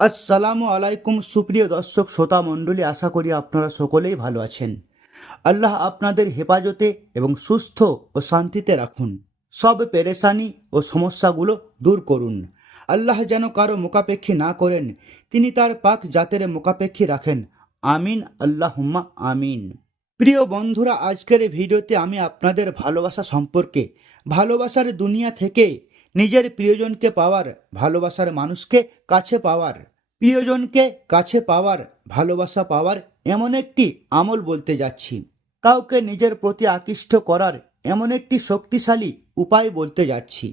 আসসালামু আলাইকুম সুপ্রিয় দর্শক শ্রোতা মণ্ডলী, আশা করি আপনারা সকলেই ভালো আছেন। আল্লাহ আপনাদের হেফাজতে এবং সুস্থ ও শান্তিতে রাখুন। সব পেরেশানি ও সমস্যাগুলো দূর করুন। আল্লাহ যেন কারো মোকাপেক্ষী না করেন, তিনি তার পাক জাতের মোকাপেক্ষী রাখেন। আমিন আল্লাহুম্মা আমিন। প্রিয় বন্ধুরা, আজকের এই ভিডিওতে আমি আপনাদের ভালোবাসা সম্পর্কে, ভালোবাসার দুনিয়া থেকে নিজের প্রিয়জনকে পাওয়ার, ভালোবাসার মানুষকে কাছে পাওয়ার, প্রিয়জনকে কাছে পাওয়ার, ভালোবাসা পাওয়ার এমন একটি আমল বলতে যাচ্ছি। কাউকে নিজের প্রতি আকৃষ্ট করার এমন একটি শক্তিশালী উপায় বলতে যাচ্ছি।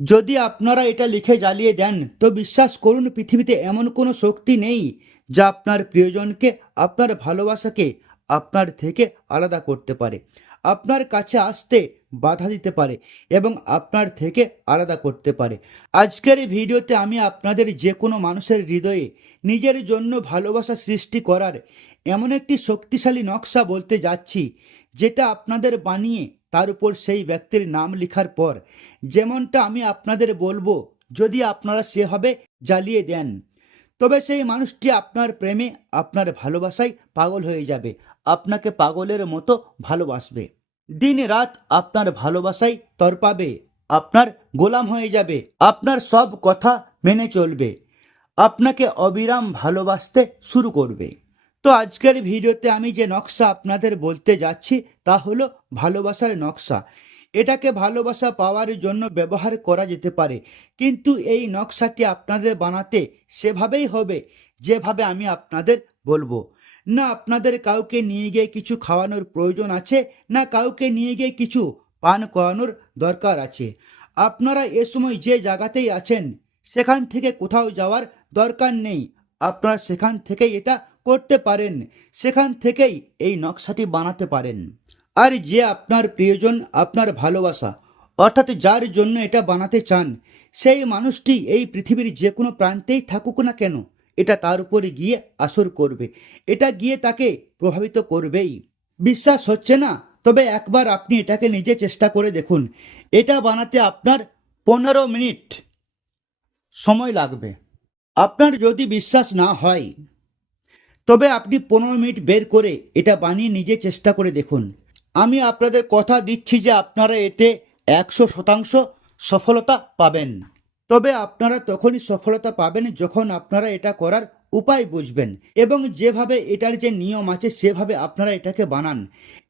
যদি আপনারা এটা লিখে জ্বালিয়ে দেন তো বিশ্বাস করুন, পৃথিবীতে এমন কোনো শক্তি নেই যা আপনার প্রিয়জনকে, আপনার ভালোবাসাকে আপনার থেকে আলাদা করতে পারে, আপনার কাছে আসতে বাধা দিতে পারে এবং আপনার থেকে আলাদা করতে পারে। আজকের এই ভিডিওতে আমি আপনাদের যে কোনো মানুষের হৃদয়ে নিজের জন্য ভালোবাসা সৃষ্টি করার এমন একটি শক্তিশালী নকশা বলতে যাচ্ছি, যেটা আপনাদের বানিয়ে তার উপর সেই ব্যক্তির নাম লেখার পর যেমনটা আমি আপনাদের বলবো, যদি আপনারা সেভাবে জ্বালিয়ে দেন, তবে সেই মানুষটি আপনার প্রেমে, আপনার ভালোবাসায় পাগল হয়ে যাবে, আপনাকে পাগলের মতো ভালোবাসবে, দিন রাত আপনার ভালোবাসায় তড়পাবে, আপনার গোলাম হয়ে যাবে, আপনার সব কথা মেনে চলবে, আপনাকে অবিরাম ভালোবাসতে শুরু করবে। তো আজকের ভিডিওতে আমি যে নকশা আপনাদের বলতে যাচ্ছি তা হলো ভালোবাসার নকশা। এটাকে ভালোবাসা পাওয়ার জন্য ব্যবহার করা যেতে পারে, কিন্তু এই নকশাটি আপনাদের বানাতে সেভাবেই হবে যেভাবে আমি আপনাদের বলবো। না আপনাদের কাউকে নিয়ে গিয়ে কিছু খাওয়ানোর প্রয়োজন আছে, না কাউকে নিয়ে গিয়ে কিছু পান করানোর দরকার আছে। আপনারা এ সময় যে জায়গাতেই আছেন সেখান থেকে কোথাও যাওয়ার দরকার নেই, আপনারা সেখান থেকেই এটা করতে পারেন, সেখান থেকেই এই নকশাটি বানাতে পারেন। আর যে আপনার প্রিয়জন, আপনার ভালোবাসা, অর্থাৎ যার জন্য এটা বানাতে চান, সেই মানুষটি এই পৃথিবীর যে কোনো প্রান্তেই থাকুক না কেন, এটা তার উপরে গিয়ে আসর করবে, এটা গিয়ে তাকে প্রভাবিত করবেই। বিশ্বাস হচ্ছে না? তবে একবার আপনি এটাকে নিজে চেষ্টা করে দেখুন। এটা বানাতে আপনার 15 মিনিট সময় লাগবে। আপনার যদি বিশ্বাস না হয় তবে আপনি 15 মিনিট বের করে এটা বানিয়ে নিজে চেষ্টা করে দেখুন। আমি আপনাদের কথা দিচ্ছি যে আপনারা এতে 100% সফলতা পাবেন। তবে আপনারা তখনই সফলতা পাবেন যখন আপনারা এটা করার উপায় বুঝবেন এবং যেভাবে এটার যে নিয়ম আছে সেভাবে আপনারা এটাকে বানান,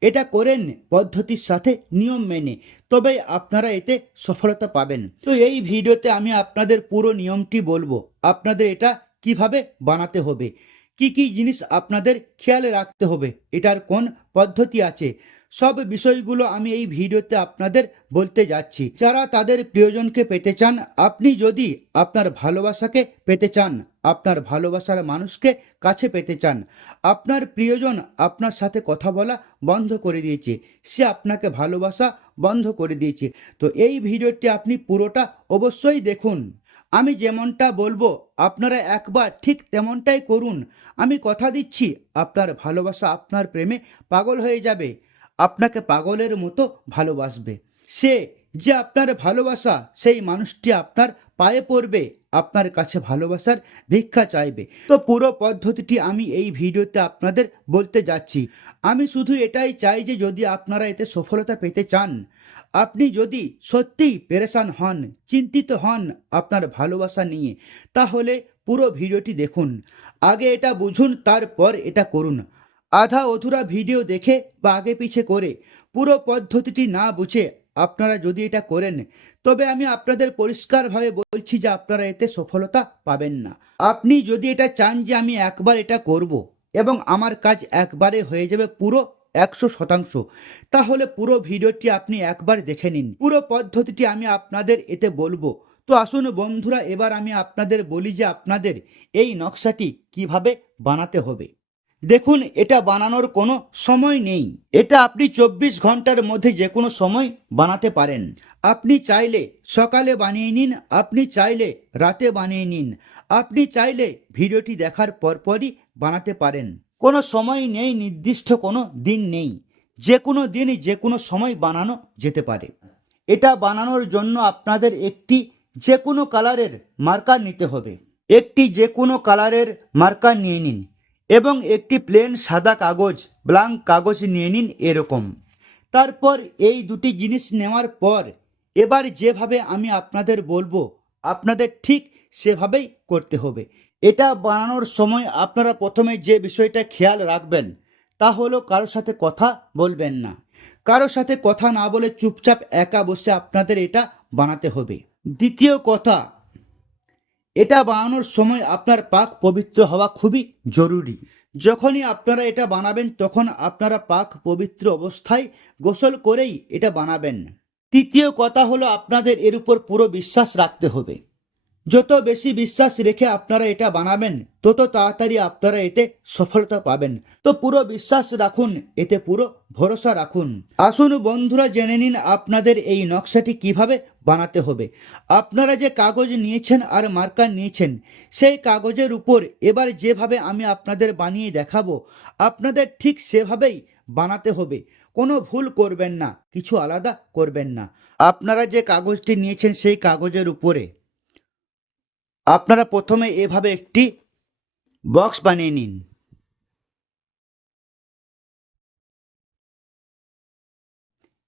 এটা করেন পদ্ধতির সাথে, নিয়ম মেনে, তবে আপনারা এতে সফলতা পাবেন। তো এই ভিডিওতে আমি আপনাদের পুরো নিয়মটি বলবো, আপনাদের এটা কিভাবে বানাতে হবে, কি কি জিনিস আপনাদের খেয়ালে রাখতে হবে, এটার কোন পদ্ধতি আছে, সব বিষয়গুলো আমি এই ভিডিওতে আপনাদের বলতে যাচ্ছি। যারা তাদের প্রিয়জনকে পেতে চান, আপনি যদি আপনার ভালোবাসাকে পেতে চান, আপনার ভালোবাসার মানুষকে কাছে পেতে চান, আপনার প্রিয়জন আপনার সাথে কথা বলা বন্ধ করে দিয়েছে, সে আপনাকে ভালোবাসা বন্ধ করে দিয়েছে, তো এই ভিডিওটি আপনি পুরোটা অবশ্যই দেখুন। আমি যেমনটা বলবো আপনারা একবার ঠিক তেমনটাই করুন। আমি কথা দিচ্ছি আপনার ভালোবাসা আপনার প্রেমে পাগল হয়ে যাবে, আপনাকে পাগলের মতো ভালোবাসবে। সে যে আপনার ভালোবাসা, সেই মানুষটি আপনার পায়ে পড়বে, আপনার কাছে ভালোবাসার ভিক্ষা চাইবে। তো পুরো পদ্ধতিটি আমি এই ভিডিওতে আপনাদের বলতে যাচ্ছি। আমি শুধু এটাই চাই যে যদি আপনারা এতে সফলতা পেতে চান, আপনি যদি সত্যিই পেরেশান হন, চিন্তিত হন আপনার ভালোবাসা নিয়ে, তাহলে পুরো ভিডিওটি দেখুন, আগে এটা বুঝুন, তারপর এটা করুন। আধা অধুরা ভিডিও দেখে বা আগে পিছে করে পুরো পদ্ধতিটি না বুঝে আপনারা যদি এটা করেন, তবে আমি আপনাদের পরিষ্কারভাবে বলছি যে আপনারা এতে সফলতা পাবেন না। আপনি যদি এটা চান যে আমি একবার এটা করব এবং আমার কাজ একবারে হয়ে যাবে পুরো 100%, তাহলে পুরো ভিডিওটি আপনি একবার দেখে নিন, পুরো পদ্ধতিটি আমি আপনাদের এতে বলবো। তো আসুন বন্ধুরা, এবার আমি আপনাদের বলি যে আপনাদের এই নকশাটি কিভাবে বানাতে হবে। দেখুন, এটা বানানোর কোনো সময় নেই, এটা আপনি 24 ঘন্টার মধ্যে যে কোনো সময় বানাতে পারেন। আপনি চাইলে সকালে বানিয়ে নিন, আপনি চাইলে রাতে বানিয়ে নিন, আপনি চাইলে ভিডিওটি দেখার পরপরই বানাতে পারেন। কোনো সময় নেই, নির্দিষ্ট কোনো দিন নেই, যে কোনো দিন যে কোনো সময় বানানো যেতে পারে। এটা বানানোর জন্য আপনাদের একটি যে কোনো কালারের মার্কার নিতে হবে। একটি যে কোনো কালারের মার্কার নিয়ে নিন এবং একটি প্লেন সাদা কাগজ, ব্ল্যাঙ্ক কাগজ নিয়ে নিন এরকম। তারপর এই দুটি জিনিস নেওয়ার পর এবার যেভাবে আমি আপনাদের বলবো আপনাদের ঠিক সেভাবেই করতে হবে। এটা বানানোর সময় আপনারা প্রথমে যে বিষয়টা খেয়াল রাখবেন তা হলো কারোর সাথে কথা বলবেন না। কারোর সাথে কথা না বলে চুপচাপ একা বসে আপনাদের এটা বানাতে হবে। দ্বিতীয় কথা, এটা বানানোর সময় আপনার পাক পবিত্র হওয়া খুবই জরুরি। যখনই আপনারা এটা বানাবেন তখন আপনারা পাক পবিত্র অবস্থায় গোসল করেই এটা বানাবেন। তৃতীয় কথা হলো আপনাদের এর উপর পুরো বিশ্বাস রাখতে হবে। যত বেশি বিশ্বাস রেখে আপনারা এটা বানাবেন তত তাড়াতাড়ি আপনারা এতে সফলতা পাবেন। তো পুরো বিশ্বাস রাখুন, এতে পুরো ভরসা রাখুন। আসুন বন্ধুরা, জেনে নিন আপনাদের এই নকশাটি কিভাবে বানাতে হবে। আপনারা যে কাগজ নিয়েছেন আর মার্কার নিয়েছেন সেই কাগজের উপর এবার যেভাবে আমি আপনাদের বানিয়ে দেখাবো আপনাদের ঠিক সেভাবেই বানাতে হবে। কোনো ভুল করবেন না, কিছু আলাদা করবেন না। আপনারা যে কাগজটি নিয়েছেন সেই কাগজের উপরে আপনারা প্রথমে এভাবে একটি বক্স বানিয়ে নিন।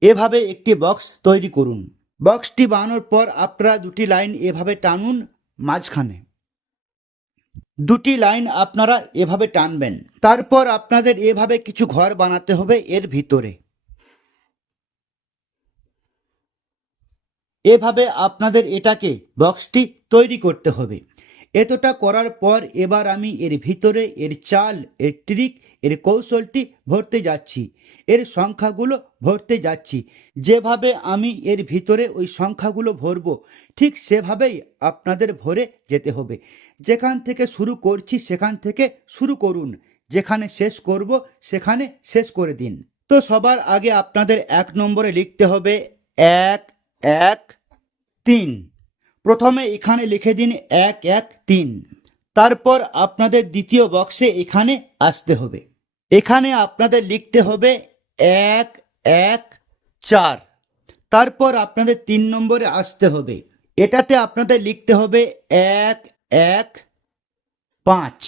এভাবে একটি বক্স তৈরি করুন। বক্সটি বানানোর পর আপনারা দুটি লাইন এভাবে টানুন মাঝখানে। দুটি লাইন আপনারা এভাবে টানবেন। তারপর আপনাদের এভাবে কিছু ঘর বানাতে হবে এর ভিতরে। এভাবে আপনাদের এটাকে বক্সটি তৈরি করতে হবে। এতটা করার পর এবার আমি এর ভিতরে এর চাল, এর ট্রিক, এর কৌশলটি ভরতে যাচ্ছি, এর সংখ্যাগুলো ভরতে যাচ্ছি। যেভাবে আমি এর ভিতরে ওই সংখ্যাগুলো ভরবো ঠিক সেভাবেই আপনাদের ভরে যেতে হবে। যেখান থেকে শুরু করছি সেখান থেকে শুরু করুন, যেখানে শেষ করব সেখানে শেষ করে দিন। তো সবার আগে আপনাদের 1 নম্বরে লিখতে হবে 1 1 3। প্রথমে এখানে লিখে দিন 1 1 3। তারপর আপনাদের দ্বিতীয় বক্সে এখানে আসতে হবে। এখানে আপনাদের লিখতে হবে 1 1 4। তারপর আপনাদের 3 নম্বরে আসতে হবে। এটাতে আপনাদের লিখতে হবে 1 1 5।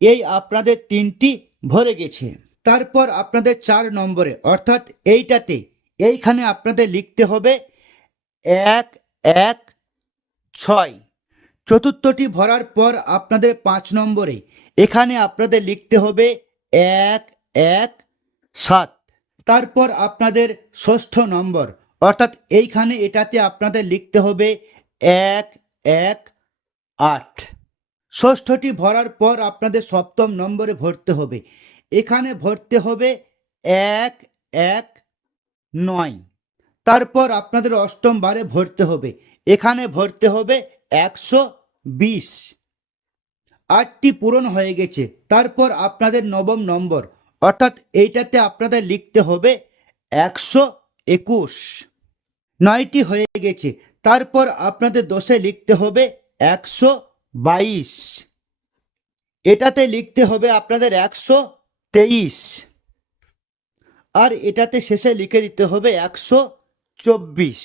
এই আপনাদের 3টি ভরে গেছে। তারপর আপনাদের 4 নম্বরে অর্থাৎ এইখানে আপনাদের লিখতে হবে 1 1 6। চতুর্থটি ভরার পর আপনাদের 5 নম্বরে এখানে আপনাদের লিখতে হবে 1 1 7। তারপর আপনাদের ষষ্ঠ নম্বর অর্থাৎ এটাতে আপনাদের লিখতে হবে 1 1 8। ষষ্ঠটি ভরার পর আপনাদের সপ্তম নম্বরে ভরতে হবে। এখানে ভরতে হবে 1 1 9। তারপর আপনাদের অষ্টম বারে ভরতে হবে। এখানে ভরতে হবে 120। 8টি পূরণ হয়ে গেছে। তারপর আপনাদের নবম নম্বর অর্থাৎ এইটাতে আপনাদের লিখতে হবে 121। 9টি হয়ে গেছে। তারপর আপনাদের 10-এ লিখতে হবে 122। এটাতে লিখতে হবে আপনাদের 123। আর এটাতে শেষে লিখে দিতে হবে 124।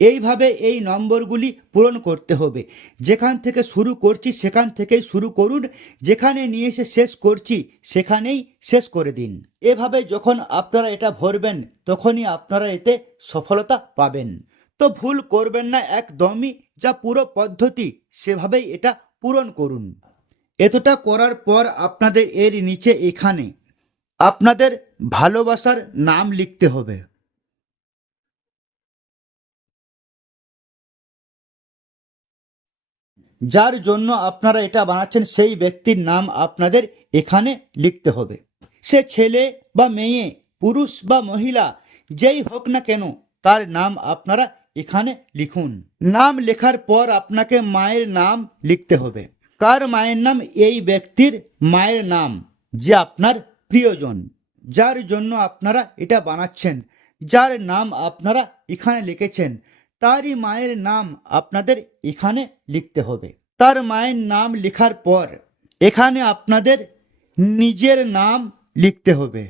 এইভাবে এই নম্বরগুলি পূরণ করতে হবে। যেখান থেকে শুরু করছি সেখান থেকেই শুরু করুন, যেখানে নিয়ে এসে শেষ করছি সেখানেই শেষ করে দিন। এভাবে যখন আপনারা এটা ভরবেন তখনই আপনারা এতে সফলতা পাবেন। তো ভুল করবেন না একদমই, যা পুরো পদ্ধতি সেভাবেই এটা পূরণ করুন। এতটা করার পর আপনাদের এর নিচে এখানে আপনাদের ভালোবাসার নাম লিখতে হবে। যার জন্য আপনারা এটা বানাচ্ছেন সেই ব্যক্তির নাম আপনাদের এখানে লিখতে হবে। সে ছেলে বা মেয়ে, পুরুষ বা মহিলা, যেই হোক না কেন তার নাম আপনারা এখানে লিখুন। নাম লেখার পর আপনাকে মায়ের নাম লিখতে হবে। কার মায়ের নাম? এই ব্যক্তির মায়ের নাম, যে আপনার প্রিয়জন, যার জন্য আপনারা এটা বানাচ্ছেন, যার নাম আপনারা এখানে লিখেছেন তারই মায়ের নাম আপনাদের এখানে লিখতে হবে। তার মায়ের নাম লেখার পর এখানে আপনাদের নিজের নাম লিখতে হবে।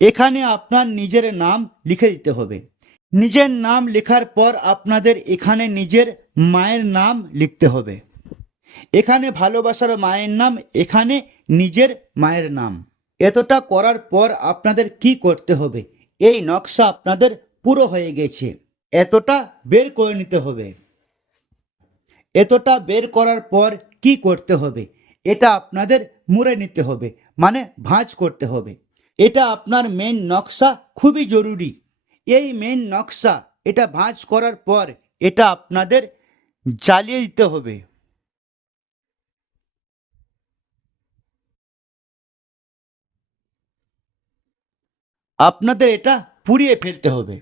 এখানে আপনার নিজের নাম লিখে দিতে হবে। নিজের নাম লেখার পর আপনাদের এখানে নিজের মায়ের নাম লিখতে হবে। এখানে ভালোবাসার মায়ের নাম, এখানে নিজের মায়ের নাম। এতটা করার পর আপনাদের কি করতে হবে? এই নকশা আপনাদের পুরো হয়ে গেছে, এতটা বের করে নিতে হবে। এতটা বের করার পর কি করতে হবে? এটা আপনাদের মুড়ে নিতে হবে, মানে ভাঁজ করতে হবে। এটা আপনার মেন নকশা, খুবই জরুরি। এই মেন নকশা, এটা ভাঁজ করার পর এটা আপনাদের জ্বালিয়ে দিতে হবে। আপনাদের এটা পুড়িয়ে ফেলতে হবে।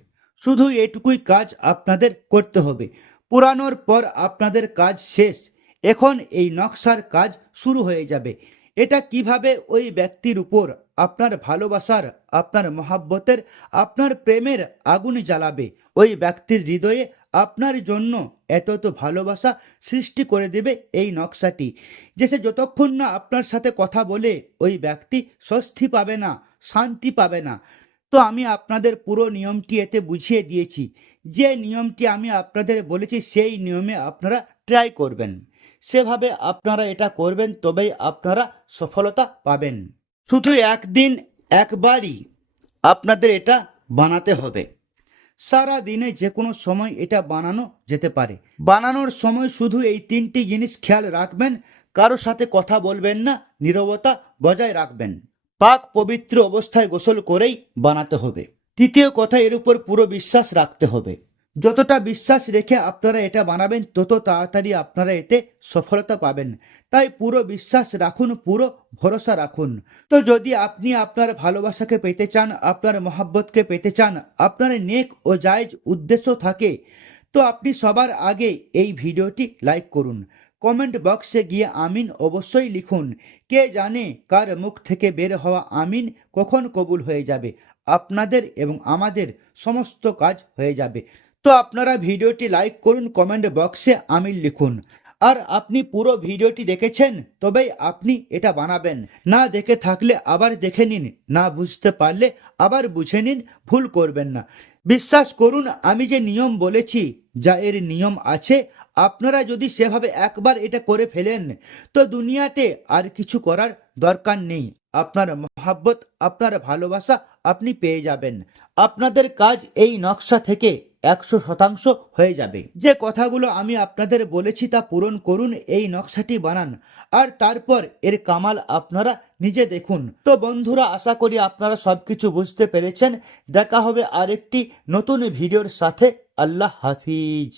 শুধু এটুকুই কাজ আপনাদের করতে হবে। পুরানোর পর আপনাদের কাজ শেষ। এখন এই নকশার কাজ শুরু হয়ে যাবে। এটা কিভাবে ওই ব্যক্তির উপর আপনার ভালোবাসার, আপনার মহাব্বতের, আপনার প্রেমের আগুন জ্বালাবে। ওই ব্যক্তির হৃদয়ে আপনার জন্য এত ভালোবাসা সৃষ্টি করে দেবে এই নকশাটি, যে সে যতক্ষণ না আপনার সাথে কথা বলে ওই ব্যক্তি স্বস্তি পাবে না, শান্তি পাবে না। তো আমি আপনাদের পুরো নিয়মটি এতে বুঝিয়ে দিয়েছি। যে নিয়মটি আমি আপনাদের বলেছি সেই নিয়মে আপনারা ট্রাই করবেন। সেভাবে আপনারা এটা করবেন, তবেই আপনারা সফলতা পাবেন। শুধু একদিন একবারই আপনাদের এটা বানাতে হবে। সারা দিনে যে কোনো সময় এটা বানানো যেতে পারে। বানানোর সময় শুধু এই তিনটি জিনিস খেয়াল রাখবেন। কারোর সাথে কথা বলবেন না, নীরবতা বজায় রাখবেন। পাক পবিত্র অবস্থায় গোসল করেই বানাতে হবে। তৃতীয় কথা, এর উপর পুরো বিশ্বাস রাখতে হবে। যতটা বিশ্বাস রেখে আপনারা এটা বানাবেন, তত তাড়াতাড়ি আপনারা এতে সফলতা পাবেন। তাই পুরো বিশ্বাস রাখুন, পুরো ভরসা রাখুন। তো যদি আপনি আপনার ভালোবাসাকে পেতে চান, আপনার মহাব্বতকে পেতে চান, আপনার নেক ও জায়েজ উদ্দেশ্য থাকে, তো আপনি সবার আগে এই ভিডিওটি লাইক করুন। কমেন্ট বক্সে গিয়ে আমিন অবশ্যই লিখুন। কে জানে কার মুখ থেকে বের হওয়া আমিন কখন কবুল হয়ে যাবে। আপনাদের এবং আমাদের সমস্ত কাজ হয়ে যাবে। তো আপনারা ভিডিওটি লাইক করুন, কমেন্ট বক্সে আমিন লিখুন। আর আপনি পুরো ভিডিওটি দেখেছেন, তবেই আপনি এটা বানাবেন। না দেখে থাকলে আবার দেখে নিন, না বুঝতে পারলে আবার বুঝে নিন, ভুল করবেন না। বিশ্বাস করুন, আমি যে নিয়ম বলেছি, যা এর নিয়ম আছে, আপনারা যদি সেভাবে একবার এটা করে ফেলেন, তো দুনিয়াতে আর কিছু করার দরকার নেই। আপনার মহাব্বত, আপনার ভালোবাসা আপনি পেয়ে যাবেন। আপনাদের কাজ এই নকশা থেকে 100% হয়ে যাবে। যে কথাগুলো আমি আপনাদের বলেছি তা পূরণ করুন, এই নকশাটি বানান, আর তারপর এর কামাল আপনারা নিজে দেখুন। তো বন্ধুরা, আশা করি আপনারা সবকিছু বুঝতে পেরেছেন। দেখা হবে আরেকটি নতুন ভিডিওর সাথে। আল্লাহ হাফিজ।